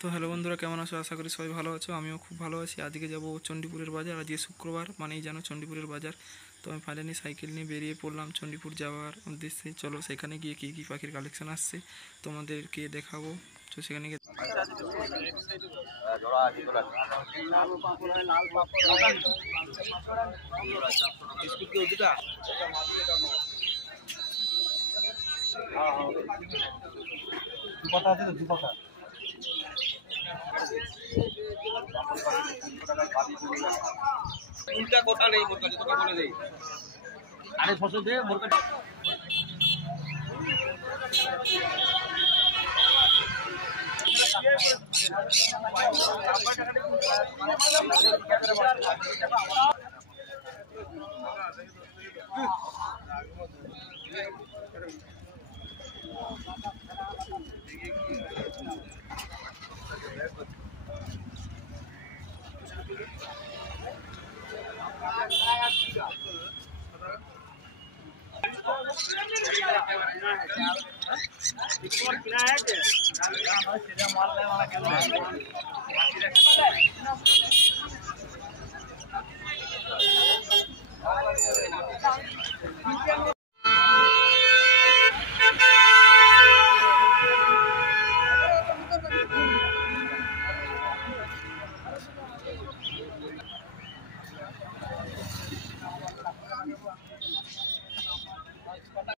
তো হ্যালো বন্ধুরা, কেমন আছো? আশা করি সবাই ভালো আছো। আমিও খুব ভালো আছি। আজকে যাব চণ্ডীপুরের বাজার। আজকে শুক্রবার, মানেই জানো চণ্ডীপুরের বাজার। তো আমি ফাইনালি সাইকেল নিয়ে বেরিয়ে পড়লাম চণ্ডীপুর যাওয়ার উদ্দেশ্যে। চলো সেখানে গিয়ে কী কী পাখির কালেকশন আসছে তোমাদেরকে দেখাবো। তো সেখানে গিয়ে উল্টা কথা নেই, মোর কাছে তোকে বলে দেই। আরে ফসল দে মোর কাছে। माल